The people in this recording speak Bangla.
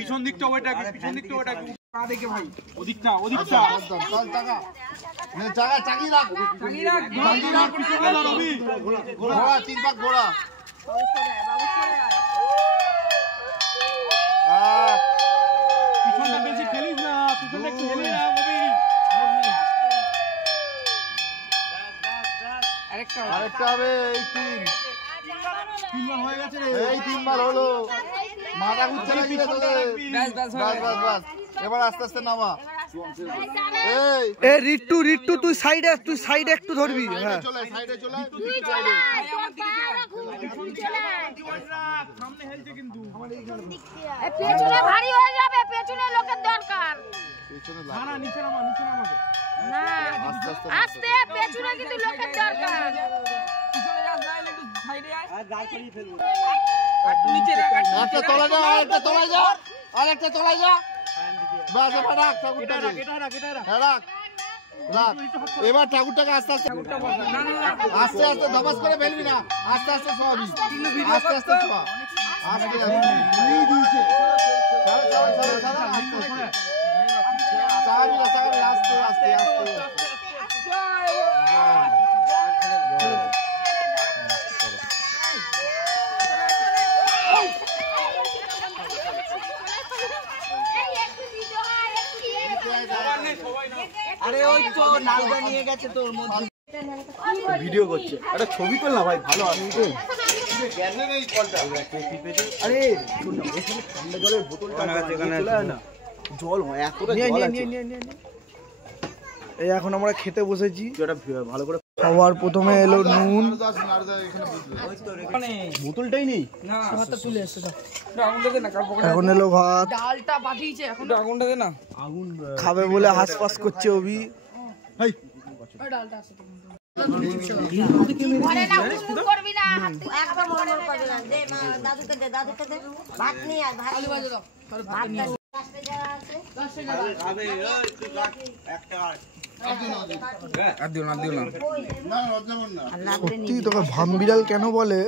পিছন দিকটা ওইটা পিছন দিকটা ওইটা দেখে ভাই ওদিকটা ওদিকটা চাকি রাখ পিছনে না রবি ঘোড়া তিন পাক ঘোড়া পিছনটা বেশি খেলিস না পিছনটা একটু হেলে না রবি আরেকটা হবে এই তিনবার হয়ে গেছে রে এই তিনবার হলো মাথা ঘুরছে না গিয়ে তোদের বাস এবার আস্তে আস্তে নামা এই রিট্টু তুই সাইডে একটু ধরবি হ্যাঁ চলে সাইডে চলে সাইডে সামনে হেলছে কিন্তু এই পেছনে ভারী হয়ে যাবে পেছনে লোকের দরকার পেছনে না নিচে নামা না আস্তে পেছনে কিন্তু লোকের দরকার পিছনে যাস না একটু সাইডে আয় আর দাঁড় করিয়ে ফেলবো নিচে রাখ একটা তলায় যা আরেকটা তলায় যা বাস এবার রাখ ঠাকুরটা রাখ এবার ঠাকুরটাকে আস্তে আস্তে আস্তে আস্তে ধপাস করে ফেলবি না আস্তে আস্তে শোয়াবি আস্তে আস্তে শোয়া আস্তে আস্তে আস্তে আরে ওই তো নালগা নিয়ে গেছে তোর মধ্যে ভিডিও করছে একটা ছবি তোল না ভাই ভালো আসবে আরে ঠান্ডা জলের বোতলটা না জল এতটা এই এখন আমরা খেতে বসেছি ভালো করে খাবার প্রথমে এলো নুন বোতলটাই নেই এখন এলো ভাত ডালটা পাঠিয়েছে এখন আগুনটা দে না আগুন খাবে বলে হাসপাস করছে অভি ডালটা আছে ঘরে না করবি না একদম মনে করবি না দে মা দাদুকে দে ভাত নিয়ে আয় ভাত বাজে দাও ভাত খাবে সত্যি তোকে ভামবিড়াল কেন বলে